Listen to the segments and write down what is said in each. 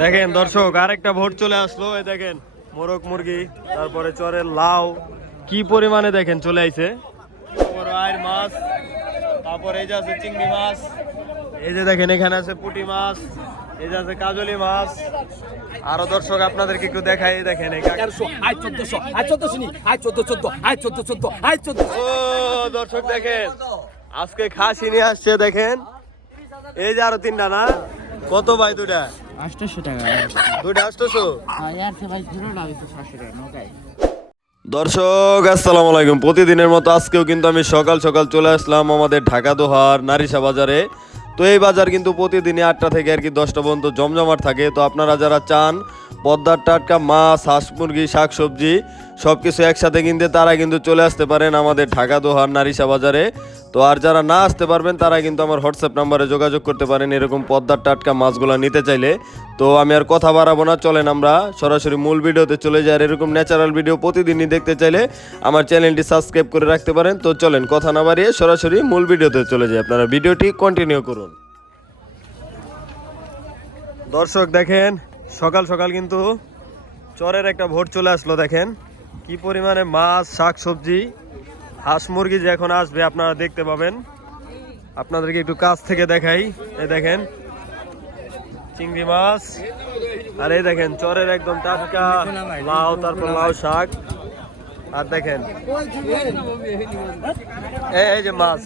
দেখেন দর্শক আরেকটা ভোট চলে আসলো এই দেখেন মোরগ মুরগি তারপরে চরের লাউ কি পরিমাণে দেখেন চলে আইছে? আয়ের মাছ তারপরে এই যে আছে চিংড়ি মাছ এই যে দেখেন এখানে আছে পুঁটি মাছ এই যে আছে কাজলি মাছ। আরও দর্শক আপনাদেরকে একটু দেখাই দেখেন দর্শক দেখেন আজকে খাসি নিয়ে আসছে দেখেন। এই যে আরও তিনটা না? কত ভাই দুটা আটশো টাকা। দুটা নৌকায় দর্শক আসসালাম আলাইকুম। প্রতিদিনের মতো আজকেও কিন্তু আমি সকাল সকাল চলে আসলাম আমাদের ঢাকা দোহার নারিসা বাজারে তো এই বাজার কিন্তু প্রতিদিনই আটটা থেকে আর কি দশটা পর্যন্ত জমজমাট থাকে। তো আপনারা যারা চান, পদ্মার টাটকা মাছ, হাঁস মুরগি শাক সবজি সব কিছু একসাথে কিনতে তারা কিন্তু চলে আসতে পারেন আমাদের ঢাকা দোহার নারিসা বাজারে। তো আর যারা না আসতে পারবেন তারা কিন্তু আমার হোয়াটসঅ্যাপ নাম্বারে যোগাযোগ করতে পারেন, এরকম পদ্মার টাটকা মাছগুলো নিতে চাইলে। তো আমি আর কথা বাড়াবো না, চলেন আমরা সরাসরি মূল ভিডিওতে চলে যাই। আর এরকম ন্যাচারাল ভিডিও প্রতিদিনই দেখতে চাইলে আমার চ্যানেলটি সাবস্ক্রাইব করে রাখতে পারেন। তো চলেন, কথা না বাড়িয়ে সরাসরি মূল ভিডিওতে চলে যাই। আপনারা ভিডিওটি কন্টিনিউ করুন। দর্শক, দেখেন, সকাল সকাল কিন্তু চরের একটা ভোট চলে আসলো, দেখেন। কি পরিমাণে মাছ শাক সবজি হাঁস মুরগি যে এখন আসবে, আপনারা দেখতে পাবেন। আপনাদেরকে একটু কাছ থেকে দেখাই। এই দেখেন চিংড়ি মাছ। আর এই দেখেন, চরের একদম টাটকা লাউ, তারপর লাউ শাক। আর দেখেন এই যে মাছ।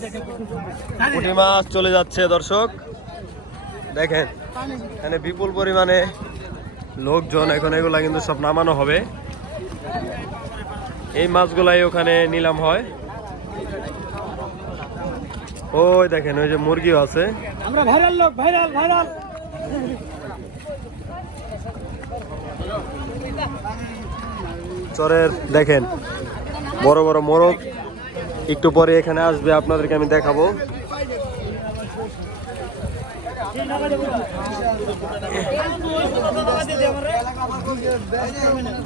পুঁটি মাছ চলে যাচ্ছে, দর্শক। দেখেন, এখানে বিপুল পরিমাণে লোকজন, এখন এগুলা কিন্তু সব নামানো হবে। এই মাছগুলাই ওখানে নিলাম হয়। ওই দেখেন, ওই যে মুরগিও আছে। আমরা ভাইরাল লোক, ভাইরাল ভাইরাল। চরের, দেখেন, বড় বড় মোরগ। একটু পরে এখানে আসবে, আপনাদেরকে আমি দেখাবো।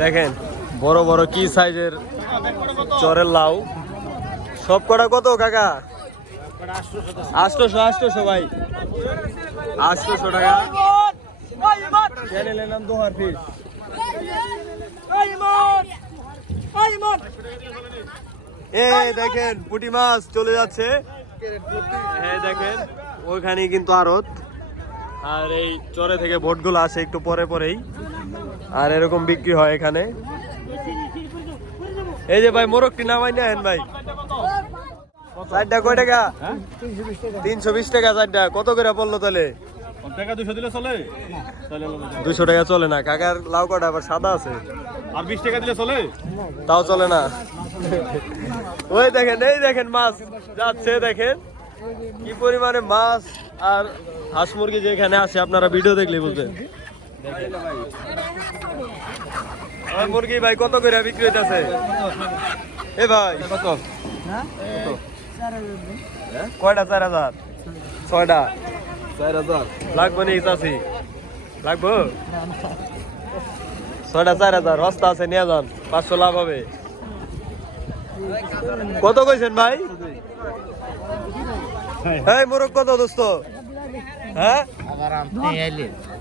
দেখেন, বড় বড় কি সাইজের চরের লাউ। সব কটা কত, কাকা? আটশোশো আটশোশো ভাই। আটশোশো টাকা। চ্যানেলের নাম দোহার ফিস। এই দেখেন, পুঁটি মাছ চলে যাচ্ছে। হ্যাঁ দেখেন ওইখানে কিন্তু আড়ত। আর এই চরে থেকে ভোটগুলো আসে একটু পরে পরেই। আর এরকম বিক্রি হয় এখানে। এই যে ভাই, মোরগটি নামাই নেন ভাই। চারটা কয় টাকা? তিনশো বিশ টাকা চারটা। কত করে পড়ল তাহলে? দুশো চলে? তাহলে টাকা চলে না। কাকার লাউ কটা আবার সাদা আছে। আর বিশ টাকা দিলে চলে? তাও চলে না। ওই দেখেন এই দেখেন মাছ যাচ্ছে দেখেন। কি পরিমাণে মাছ আর হাঁস মুরগি যেখানে আছে আপনারা ভিডিও দেখলে বুঝবেন। মুরগি ভাই কত করে বিক্রি হইতাছে? এ ভাই। কত? কয়টা চার হাজার? ছয়টা। চার হাজার। লাগবে নি চাষি লাগবো? ছয়টা চার হাজার রাস্তা আছে নিয়ে যান। পাঁচশো লাভ হবে। কত কইছেন ভাই? এই মোরগ কত দোস্ত? হ্যাঁ?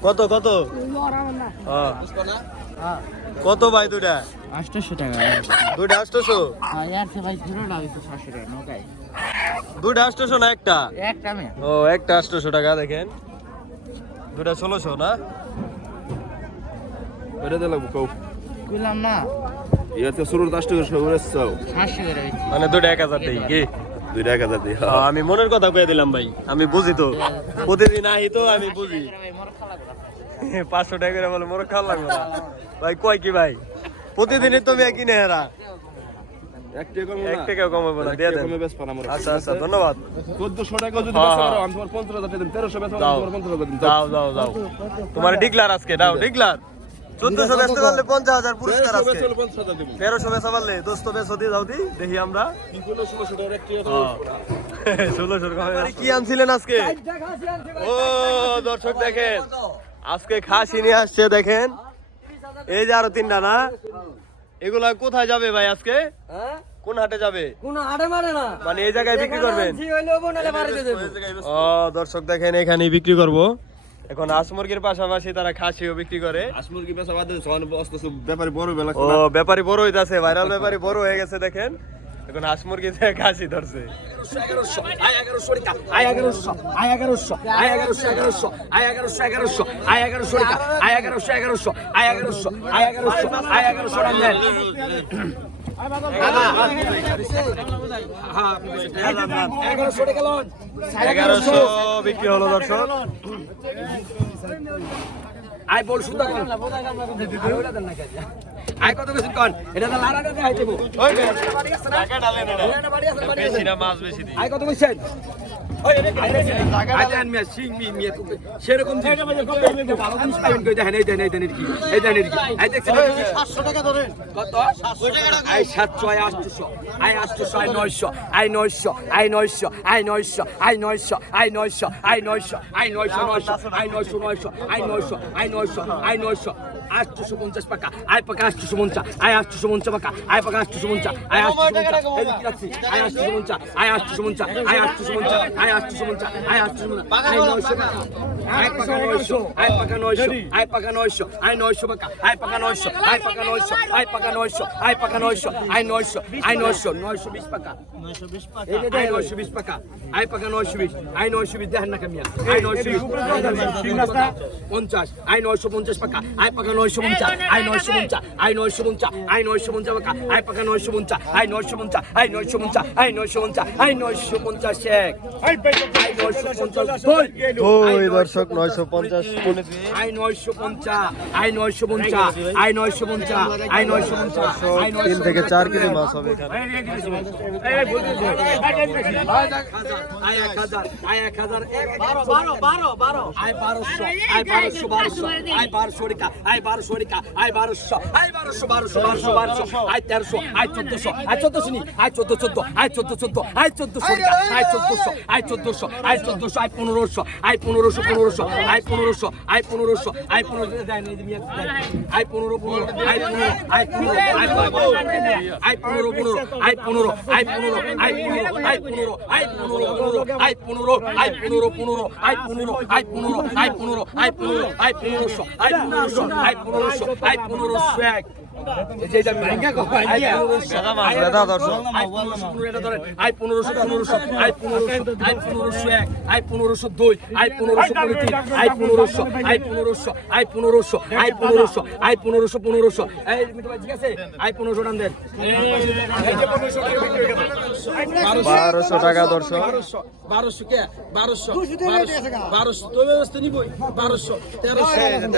কত কত? হ্যাঁ। কত ভাই দুটা আটশোশো টাকা। দুইটা আটশোশো আর ভাই ছশো টাকা নৌকায়। দুইটা আটশোশো না একটা? একটা ও একটা আটশোশো টাকা দেখেন। দুটা ষোলোশো না? এটা দিলাম কৌ বুঝলাম না। ইয়াতে শুরুর দশ টাকা সব চাও সাতশো করে বেশি। মানে দুটা এক হাজার কি? দুই টাকা হাজার দিয়ে আমি মনের কথা কয়ে দিলাম ভাই। আমি বুঝি তো। প্রতিদিন আহি তো আমি বুঝি। পাঁচশো টাকা করে বলে মোর খাওয়া লাগবে না। ভাই কয় কি ভাই? প্রতিদিনই তুমি কিনে হেরা। এক কমাবো না। দিয়ে দেন। আচ্ছা আচ্ছা ধন্যবাদ। চোদ্দশো টাকা যদি হ্যাঁ, বেচা হ্যাঁ। আমি তোমার টাকা বেচা তোমার তোমার ডিক্লার আজকে দাও ডিক্লার চোদ্দশো বেচতে পারলে পঞ্চাশ হাজার পুরস্কার তেরোশো আজকে। বেচা হলে পঞ্চাশ হাজার দেবো। তেরোশো বেচা পারলে দোস্ত বেচো দিয়ে যাও দি দেখি আমরা। ষোলোশো কি আনছিলেন আজকে? ও দর্শক দেখেন। আজকে খাসি নিয়ে আসছে দেখেন। এই যে আরও তিনটা না? এগুলা কোথায় যাবে ভাই আজকে? কোন হাটে যাবে? কোন হাটে মারে না। মানে এই জায়গায় বিক্রি করবেন? ও দর্শক দেখেন এখানে বিক্রি করব। এখন হাঁস মুরগির পাশাপাশি তারা খাসিও বিক্রি করে। হাঁস মুরগি বাদ অস্ত ব্যাপারে বড় ও ব্যাপারী বড় হইতাছে ভাইরাল ব্যাপারী বড় হয়ে গেছে দেখেন। এখন হাঁস মুরগি কাশি ধরছে এগারোশো বিক্রি হলো দর্শক আই বল সুদা কোন আই কত কিছু কোন এটা তো লারা গাতে ওই ঢাকা না বাড়ি আছে বাড়ি বেশি না মাছ বেশি দি আই কত কইছেন কত আয় সাতশো আয় আটশো আয় আটশো আয় নয়শো আয় নয়শো আয় নয়শো আয় নয়শো আয় নয়শো আয় নয়শো আয় নয়শো আয় নয়শো নয়শো আয় নয়শো নয়শো আয় নয়শো আয় নয়শো আয় নয়শো আটশো পঞ্চাশ পাকা আয় পাকা আটশো পঞ্চাশ আয় আটশো পঞ্চাশ পাকা আয় পাকা আটশো পঞ্চাশ আয় আটশো পঞ্চাশ এই যে কি রাখছি আয় আটশো পঞ্চাশ আয় আটশো পঞ্চাশ আয় আটশো পঞ্চাশ আয় আটশো পঞ্চাশ আয় আটশো পঞ্চাশ আয় নয়শো টাকা আয় পাকা নয়শো আয় পাকা নয়শো আয় পাকা নয়শো আয় নয়শো পাকা আয় পাকা নয়শো আয় পাকা নয়শো আয় পাকা নয়শো আয় পাকা নয়শো আয় নয়শো আয় নয়শো নয়শো বিশ পাকা এই যে দেখেন নয়শো বিশ পাকা আয় পাকা নয়শো বিশ আয় নয়শো বিশ দেখেন না কামিয়া আয় নয়শো বিশ পঞ্চাশ আয় নয়শো পঞ্চাশ পাকা আয় পাকা নয়শো পঞ্চাশ আয় নয়শো পঞ্চাশ আয় নয়শো পঞ্চাশ আয় নয়শো পঞ্চাশ পাকা আয় পাকা নয়শো পঞ্চাশ আয় নয়শো পঞ্চাশ আয় নয়শো পঞ্চাশ আয় নয়শো পঞ্চাশ আয় নয়শো পঞ্চাশ এক আয় নয়শো দুই দর্শক নয়শো পঞ্চাশ। আই নয়শো পঞ্চাশ আই নয়শো পঞ্চাশ আই নয়শো পঞ্চাশ আই নয়শো পঞ্চাশ তিন থেকে চার কেজি মাছ হবে চোদ্দশো আয় চোদ্দশো নি আয় চোদ্দ চোদ্দ আয় চোদ্দ চোদ্দ আয় চোদ্দশো আয় চোদ্দশো আয় চোদ্দশো আয় চোদ্দশো আয় পনেরোশো আয় পনেরোশো পনেরোশো আয় পনেরোশো আয় পনেরোশো আয় পনেরোশো। আয় পনেরো পনেরো আয় পনেরো আয় পনেরো আয় পনেরো আয় পনেরো পনেরো আয় পনেরো আয় পনেরো আয় পনেরো আয় পনেরো আয় পনেরো পনেরো আয় পনেরো আয় পনেরো পনেরো আয় পনেরো আয় পনেরো আয় পনেরো আয় পনেরো আয় পনেরোশো আয় পনেরোশো আয় পনেরোশো আয় পনেরোশো এক আই আই আই দুই আই আই আই আই আই আই আই বারোশো টাকা দর্শক বারোশো কে? বারোশো বারোশো তো হ্যাঁ, হ্যাঁ,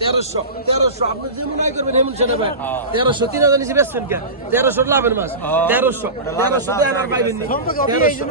তেরোশো তেরোশো। আপনি যেমন আগে করবেন এমন সেটা ভাই তেরোশো তিন হাজার নিচে বেচছেন কে? তেরোশো লাভের মাছ। তেরোশো। তেরোশো দেন আর পাইবেন না। তেরোশো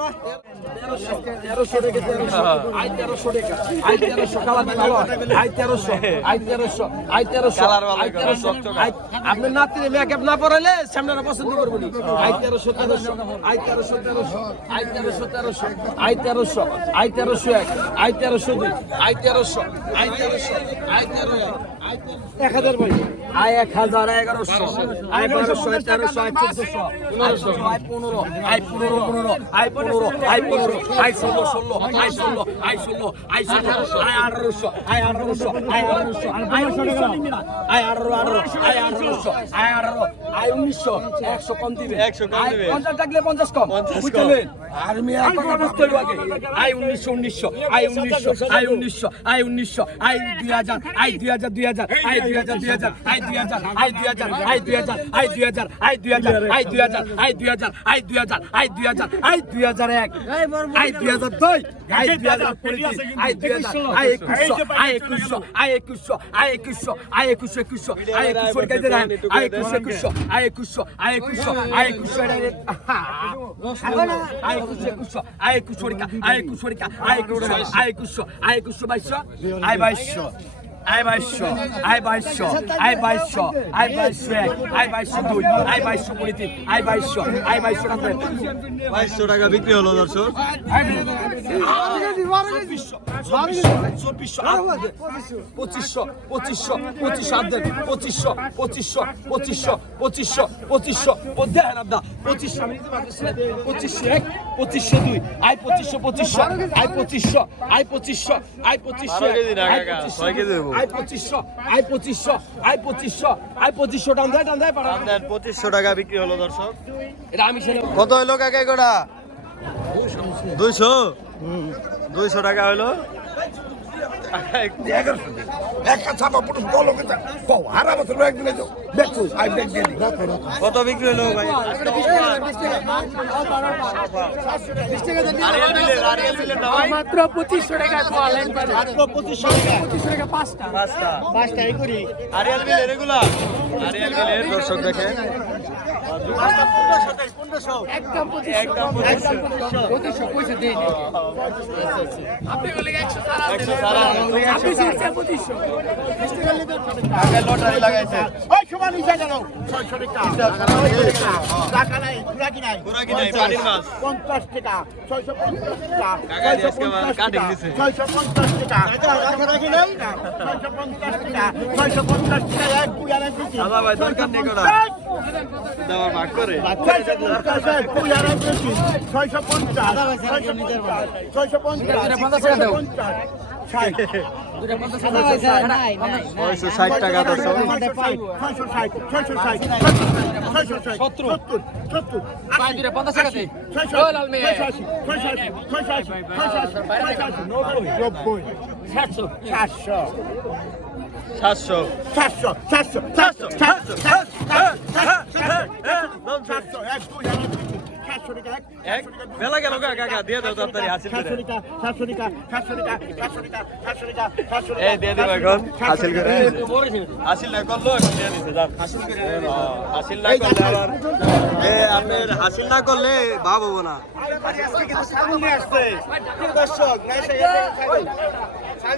তেরোশো তেরোশো টাকা তেরোশো। আই তেরোশো টাকা আই তেরোশো কালার ভালো। আই তেরোশো আই তেরোশো আই তেরোশো। আই তেরোশো। আই আপনার নাতিরে মেকআপ না পরাইলে সামনে পছন্দ করব নি। আই তেরোশো তেরোশো। আই তেরোশো তেরোশো। আই তেরোশো তেরোশো। আই তেরোশো আই তেরোশো এক। আই তেরোশো দুই। আই তেরোশো আই তেরোশো আই তেরোশো এক। হাজার ভাই আয় এক হাজার এগারোশো আয় বারোশো আয় তেরোশো আয় চোদ্দশো ষোলো আয় পনেরো আয় পনেরো পনেরো আয় পনেরো আয় পনেরো আয় ষোলো ষোলো আয় ষোলো আয় ষোলো আয় ষোলো আয় আঠারোশো আয় আঠারোশো আয় আঠারোশো আয় উনিশশো আয় আঠারো আঠারো আয় আঠারোশো আয় আঠারো আয় উনিশশো একশো কম দিবে একশো কম দিবে। আয় পঞ্চাশ থাকলে পঞ্চাশ কম। বুঝলেন আর মেয়ে কথা বুঝতে হবে আয় উনিশশো উনিশশো আয় উনিশশো আয় উনিশশো আয় উনিশশো আয় দুই হাজার আয় দুই হাজার দুই হাজার আয় দুই হাজার দুই হাজার আয় দুই হাজার আয় দুই হাজার আয় দুই হাজার আয় দুই হাজার আয় দুই হাজার আয় দুই হাজার আয় দুই হাজার আয় দুই হাজার আয় দুই হাজার আয় দুই হাজার এক আয় দুই হাজার দুই আয় দুই হাজার আয় দুই হাজার আয় একুশশো আয় একুশশো আয় একুশশো আয় একুশশো আয় একুশশো একুশশো আয় একুশশো আয় একুশশো একুশশো আয় একুশশো আয় একুশশো আয় একুশশো আয় একুশশো একুশশো আয় একুশশো আয় একুশশো আয় একুশশো আয় একুশশো আয় একুশশো বাইশশো, আয় বাইশশো। আয় বাইশশো আয় বাইশশো আয় বাইশশো আয় বাইশশো এক আয় বাইশশো দুই আয় বাইশশো কুড়ি তিন আয় বাইশশো আয় বাইশশো টাকা বাইশশো টাকা বিক্রি হলো দর্শক। পঁচিশশো পঁচিশশো পঁচিশশো আদান পঁচিশশো পঁচিশশো পঁচিশশো পঁচিশশো পঁচিশশো দেখেন আপনার পঁচিশশো। পঁচিশশো এক পঁচিশশো দুই আই পঁচিশশো পঁচিশশো আই পঁচিশশো আই পঁচিশশো আই পঁচিশশো আই পঁচিশশো, আই পঁচিশশো আই পঁচিশশো আই পঁচিশশো আই পঁচিশশো টান দেয় টান দেয় দেন পঁচিশশো টাকা বিক্রি হলো দর্শক। এটা আমি কত হইল কাকা গোটা দুইশো। দুইশো? টাকা একটা ছাপা পুরো বলো কও হারা বছর একদিনে যাও দেখো আই দেখ দিই কত বিক্রি হলো ভাই? মাত্র পঁচিশশো টাকা। খোয়ালেন পঁচিশশো টাকা পাঁচটা। পাঁচটা। পাঁচটা এই করি। আরিয়াল মিলের এগুলা? আরিয়াল মিলের দর্শক দেখেন লটারি লাগাইছে 600 টাকা টাকা মাছ। 50 টাকা 650 টাকা কাকা দিয়ে আজকে আবার কাটিং দিছে। 650 টাকা টাকা নাই 650 টাকা এক পুরা নাই দিছি ভাগ করে ছয়শো টাকা দর্শক সাতশো। সাতশো সাতশো সাতশো সাতশো সাতশো এক দুই এক বেলা গেল কাকা দিয়ে দাও তাড়াতাড়ি হাসিল করে। এই দিয়ে দিব এখন। হাসিল করে। হাসিল না করল এখন দিয়ে দিছে যান। হাসিল না করলে আবার এ আপনার হাসিল না করলে ভাব হব না।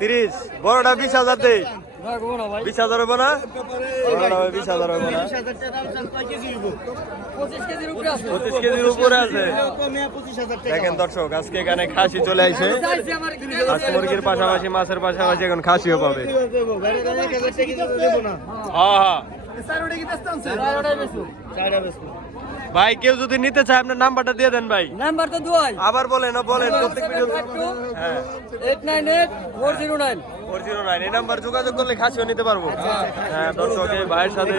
তিরিশ। বড়টা বিশ হাজার দেই বিশ হাজার হবে না? বড়টা বিশ হাজার হবে না? পঁচিশ কেজির উপরে আছে। দেখেন দর্শক আজকে এখানে খাসি চলে আসে। আজ মুরগির পাশাপাশি মাছের পাশাপাশি এখন খাসিও পাবে। হ্যাঁ হ্যাঁ। ভাই কেউ যদি নিতে চায় আপনার নাম্বারটা দিয়ে দেন ভাই। নাম্বার তো দুয়াই। আবার বলেন বলেন প্রত্যেক হ্যাঁ। এই নাম্বার যোগাযোগ করলে খাসিও নিতে পারব। হ্যাঁ দর্শক এই ভাইয়ের সাথে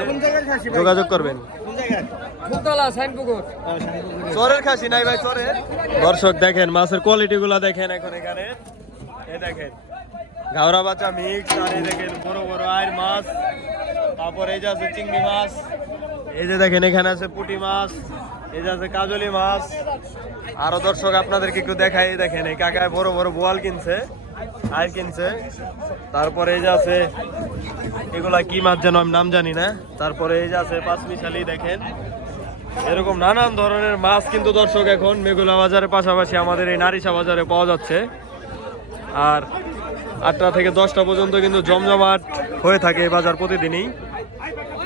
যোগাযোগ করবেন। চরের খাসি নাই ভাই চরের। দর্শক দেখেন মাছের কোয়ালিটি গুলা দেখেন এখন এখানে। দেখেন ঘাওড়া বাচ্চা মিক্স আর এই দেখেন বড় বড় আয়ের মাছ। তারপর এই যে আছে চিংড়ি মাছ। এই যে দেখেন, এখানে আছে পুঁটি মাছ, এই যে আছে কাজলি মাছ। আরও দর্শক আপনাদেরকে একটু দেখাই, দেখেন, এই কাকায় বড় বড় বোয়াল কিনছে আয় কিনছে। তারপরে এই যে আছে, এগুলা কি মাছ যেন আমি নাম জানি না। তারপরে এই যে আছে পাঁচমিশালি, দেখেন। এরকম নানান ধরনের মাছ কিন্তু দর্শক এখন মেঘুলা বাজারের পাশাপাশি আমাদের এই নারিশা বাজারে পাওয়া যাচ্ছে। আর আটটা থেকে দশটা পর্যন্ত কিন্তু জমজমাট হয়ে থাকে এই বাজার প্রতিদিনই।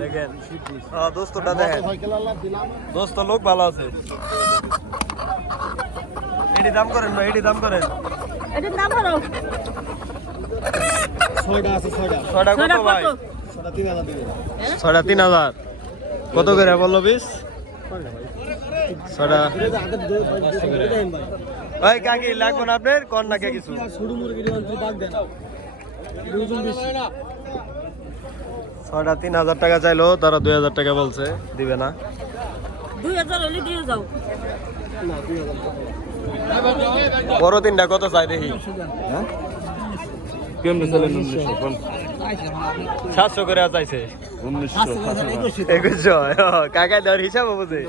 দেখেন। হ্যাঁ, দোস্তটা দেখেন। দোস্ত লোক ভালো আছে। এটি দাম করেন ভাই এটি দাম করেন। এটার নাম হলো ছয়টা আছে ছয়টা। ছয়টা কত ভাই? ছয়টা তিন হাজার কত করে বলল বিশ? ভাই কাকি লাগবো না আপনার? কর না কে কিছু। ছয়টা তিন হাজার টাকা চাইলো তারা দুই হাজার টাকা বলছে দিবে না। বড় তিনটা কত চাই দেখি? উনিশশো? সাতশো করে চাইছে। একুশশো। কাকা দেওয়ার হিসাব বুঝে?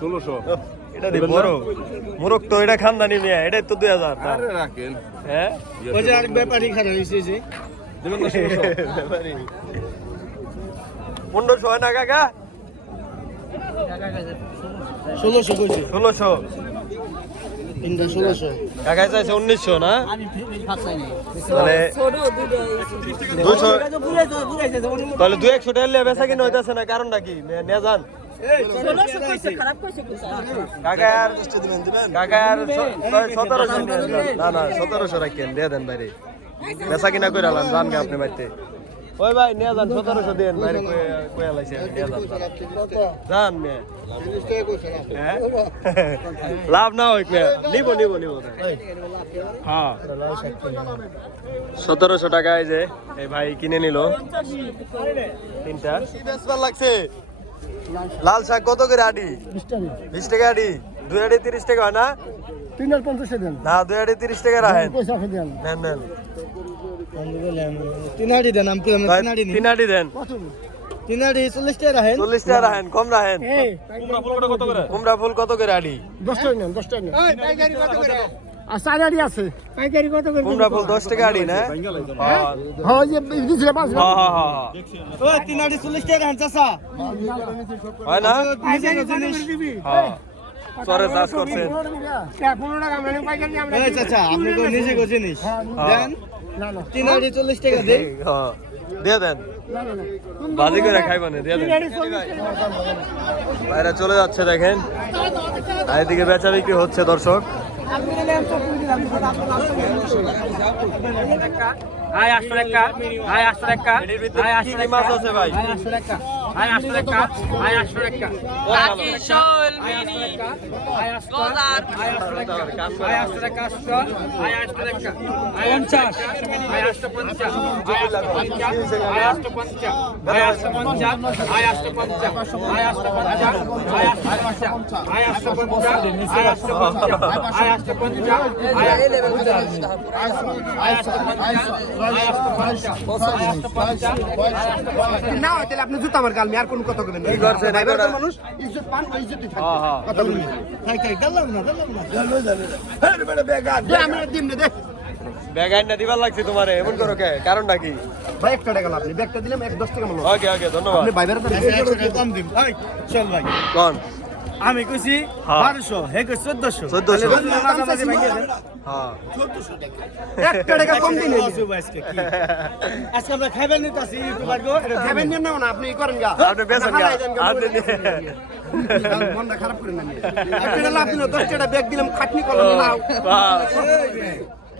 ষোলোশো। এটা দি বড় মুরগ তো এটা খানদানি মিয়া এটাই তো দুই হাজার? হ্যাঁ? ব্যাপারী খারাপ হয়েছে পনেরোশো হয় না কাকা? ষোলোশো কইছে। ষোলোশো। তিনটা ষোলোশো। কাকা চাইছে উনিশশো না? তাহলে দুশো তাহলে দু একশো টাকা বেচা কিনা হইতেছে না? কারণটা কি? নিয়ে যান। ষোলোশো কইছে খারাপ কইছে কইছে। কাকা আর কাকা আর সতেরোশো না না সতেরোশো রাখেন দিয়ে দেন বাইরে। বেচা কিনা করে আলাম যান গে আপনি বাড়িতে ওই ভাই নিয়ে যান সতেরোশো দেন বাইরে কয়ে আলাইছে নিয়ে যান যান। মেয়ে হ্যাঁ? লাভ না হোক মেয়ে নিব নিব নিব। হ্যাঁ। সতেরোশো টাকা এই যে এই ভাই কিনে নিল। তিনটা। বেচবার লাগছে লাল শাক কত করে আডি? বিশ টাকা আডি। দুই আডি তিরিশ টাকা হয় না? তিন হাজার পঞ্চাশে দেন। না দুই আডি তিরিশ টাকা রাখেন। পয়সা দেন। নেন নেন। তিন হাড়ি দেন আমি তিন হাড়ি তিন আডি দেন। তিন হাড়ি চল্লিশ টাকা রাখেন। চল্লিশ টাকা রাখেন কম রাখেন। কুমড়া ফুল। কত করে আডি? দশ টাকা নেন দশ টাকা নেন। আর আছে। পাইকারি কত করে? কুমড়া ফুল দশ টাকা আডি না? হ্যাঁ হ্যাঁ যে দিছিলে পাঁচ হ্যাঁ হ্যাঁ হ্যাঁ ওই তিন হাড়ি চল্লিশ টাকা রাখেন চাচা। হয় না? পাইকারি জিনিস হ্যাঁ। চরে চাষ করছেন। এই চাচা আপনি তো নিজে গো জিনিস। দেন। তিন হাড়ি চল্লিশ টাকা দেন হ্যাঁ দিয়ে দেন। বাজি করে খাইবানে দিয়ে দেন। বাইরে চলে যাচ্ছে দেখেন। আর এদিকে বেচা বিক্রি হচ্ছে দর্শক। আয় আটশো টাকা আয় আটশো টাকা আয় আটশো টাকা না তাহলে আপনি জুতা মার্কা গাল আমি আর কোন কথা বলবেন এগুলা? মানুষ ইজ্জত পান ওই ইজ্জতই থাকে। হ্যাঁ হ্যাঁ। কথা বলবেন তাই তাই গাল্লাম না গাল্লাম না। গাল্লো জানে আরে বেটা বেগা দে আমি দিম না দে। ব্যাগ আইনা দিবার লাগছে তোমার এমন করো কে? কারণটা কি? ভাই একটা টাকা আপনি ব্যাগটা দিলাম এক দশ টাকা মূল্য ওকে ওকে ধন্যবাদ। আপনি ভাইবার কম দিন। ভাই চল ভাই। কোন? আমি কইছি 1200 হে কই চোদ্দশো। চোদ্দশো। আজকে আমরা খাইবেন খাটনি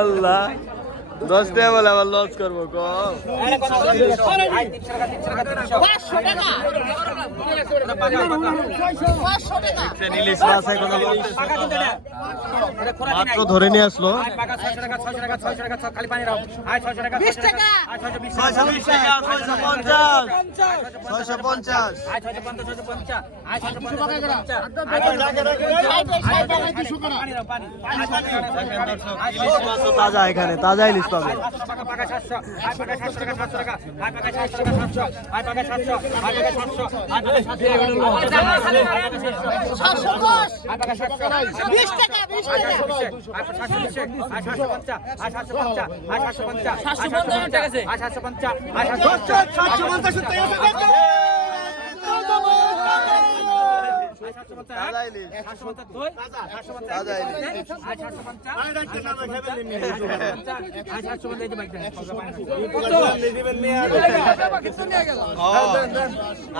আল্লাহ। দশ টাকা বলে আবার লস করব মাত্র ধরে নিয়ে আসলো ছয়শো পঞ্চাশ তাজা এখানে তাজা ইলিশ বুঝতে হবে সাতশো পঞ্চাশ সাতশো পঞ্চাশ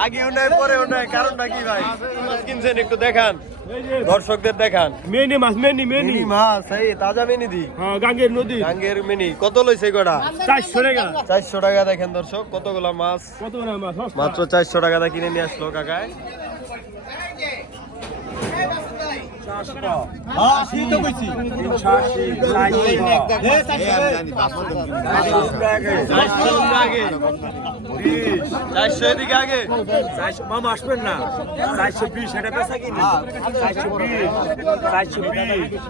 আগে উন্নয় পরে উন্নয় কারণটা কি ভাই মাছ কিনছেন একটু দেখান দর্শকদের দেখান মেনি মাছ মেনি মেনি মাছ এই তাজা মিনি দি হ্যাঁ গাঙ্গের নদী গাঙ্গের মেনি কত লইছে গোটা চারশো টাকা চারশো টাকা দেখেন দর্শক কতগুলা মাছ কত না মাছ। মাত্র চারশো টাকা দিয়ে কিনে নিয়ে আসলো কাকায় মামা আসবেন না চারশো বিশ এটা পেশা কিনি চারশো বিশ চারশো বিশ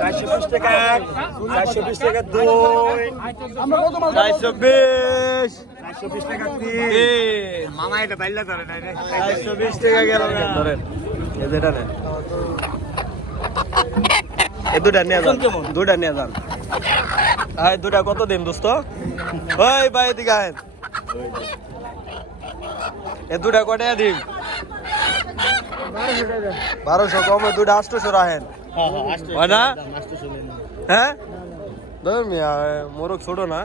চারশো বিশ টাকা এক চারশো বিশ টাকা দুই চারশো বিশ চারশো বিশ টাকা তিন মামা এটা বাইল্লা ধরে না। চারশো বিশ টাকা গেল ধরেন এই যেটা নেন দুটা নিয়ে যান। দুটা নিয়ে যান। হ্যাঁ দুটা কত দিন দোস্ত? ওই ভাই এদিকে আহেন। এ দুটা কটা দিন? বারোশো কম দুটা আষ্টশো রাখেন। হয় না? হ্যাঁ? ধর মিয়া মোরগ ছোট না।